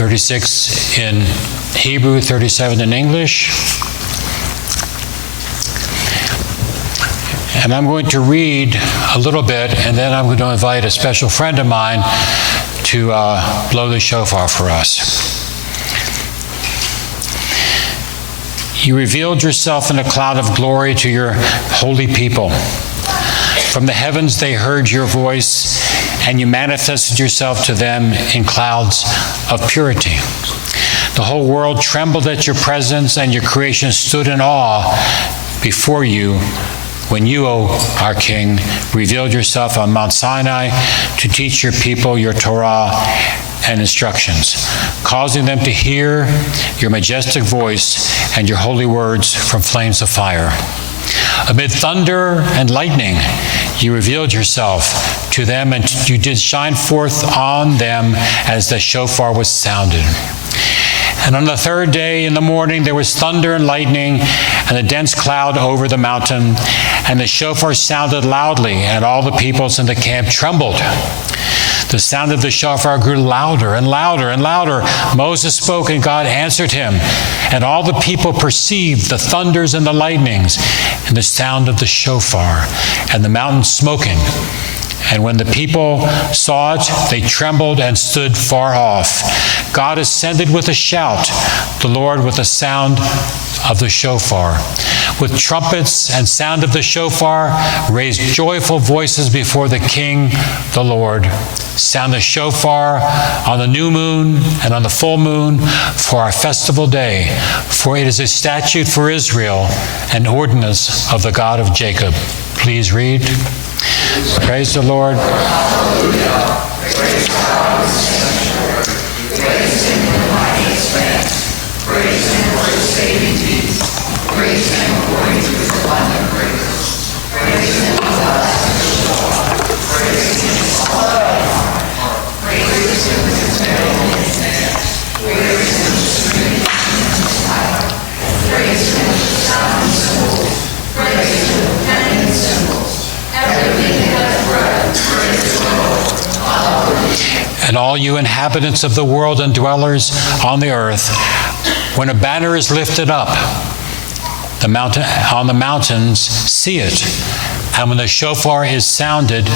36 in Hebrew, 37 in English. And I'm going to read a little bit, and then I'm going to invite a special friend of mine to blow the shofar for us. You revealed yourself in a cloud of glory to your holy people. From the heavens they heard your voice, and you manifested yourself to them in clouds of purity. The whole world trembled at your presence, and your creation stood in awe before you when you, O our King, revealed yourself on Mount Sinai to teach your people your Torah and instructions, causing them to hear your majestic voice and your holy words from flames of fire. Amid thunder and lightning, you revealed yourself to them, and you did shine forth on them as the shofar was sounded. And on the third day in the morning, there was thunder and lightning and a dense cloud over the mountain, and the shofar sounded loudly, and all the peoples in the camp trembled. The sound of the shofar grew louder and louder and louder. Moses spoke, and God answered him. And all the people perceived the thunders and the lightnings and the sound of the shofar and the mountain smoking. And when the people saw it, they trembled and stood far off. God ascended with a shout, the Lord with the sound of the shofar. With trumpets and sound of the shofar, raise joyful voices before the King, the Lord. Sound the shofar on the new moon and on the full moon for our festival day, for it is a statute for Israel, an ordinance of the God of Jacob. Please read. Praise the Lord. Hallelujah. Praise God in the sanctuary. Praise Him in the mighty expanse. Praise Him for His saving deeds. Praise Him according to His abundant grace. Praise Him without lack. Praise Him in all our heart. Praise Him with His merry dance. Praise Him with streaming and smile. Praise Him with the sounding cymbals. Praise Him with clanging cymbals. Everything that has breath, praise the Lord. Hallelujah. And all you inhabitants of the world and dwellers on the earth, when a banner is lifted up on the mountains, see it. And when the shofar is sounded,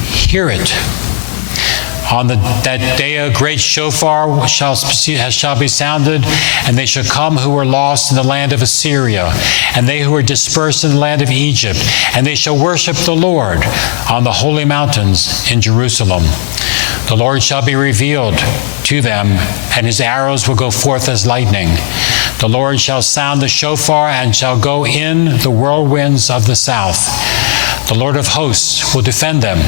hear it. On that day a great shofar shall be sounded, and they shall come who were lost in the land of Assyria, and they who were dispersed in the land of Egypt, and they shall worship the Lord on the holy mountains in Jerusalem. The Lord shall be revealed to them, and his arrows will go forth as lightning. The Lord shall sound the shofar and shall go in the whirlwinds of the south. The Lord of hosts will defend them.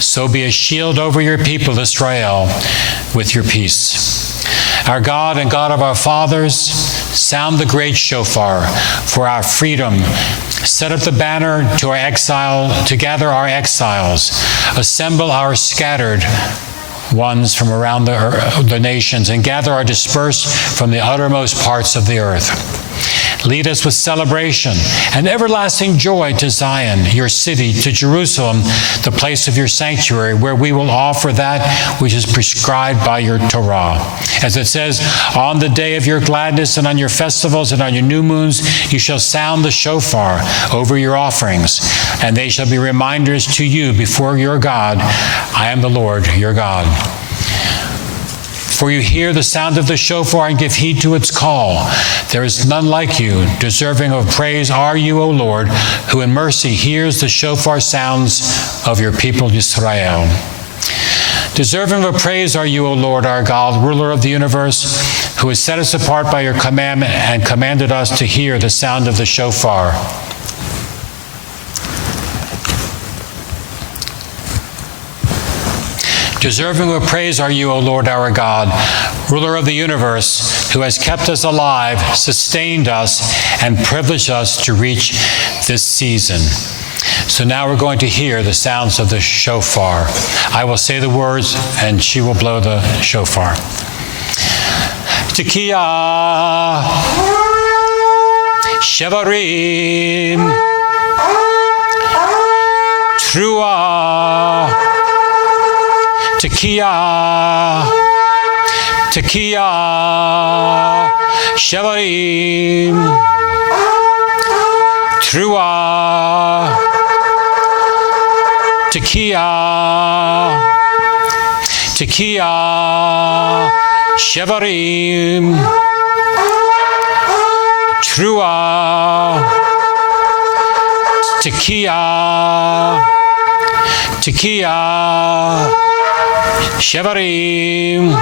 So be a shield over your people, Israel, with your peace. Our God and God of our fathers, sound the great shofar for our freedom. Set up the banner to gather our exiles. Assemble our scattered ones from around the nations, and gather our dispersed from the uttermost parts of the earth. Lead us with celebration and everlasting joy to Zion, your city, to Jerusalem, the place of your sanctuary, where we will offer that which is prescribed by your Torah. As it says, on the day of your gladness and on your festivals and on your new moons, you shall sound the shofar over your offerings, and they shall be reminders to you before your God. I am the Lord, your God. For you hear the sound of the shofar and give heed to its call. There is none like you. Deserving of praise are you, O Lord, who in mercy hears the shofar sounds of your people Israel. Deserving of praise are you, O Lord, our God, ruler of the universe, who has set us apart by your commandment and commanded us to hear the sound of the shofar. Deserving of praise are you, O Lord our God, ruler of the universe, who has kept us alive, sustained us, and privileged us to reach this season. So now we're going to hear the sounds of the shofar. I will say the words, and she will blow the shofar. Tekiah, Shevarim, Truah, Tekiah, Tekiah, Shevarim, Truah, Tekiah, Shevarim, Truah, Tekiah, Shevarim,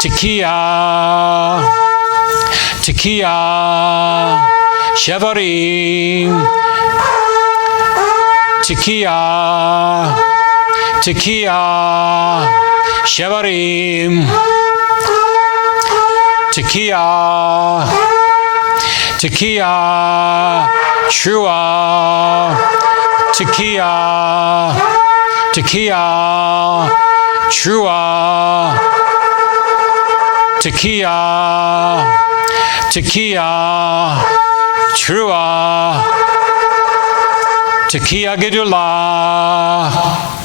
Tekiah, Shevarim, Tekiah, Shevarim, Tekiah, Truah, Tekiah, Truah, Tekiah, Truah, Tekiah Gedulah.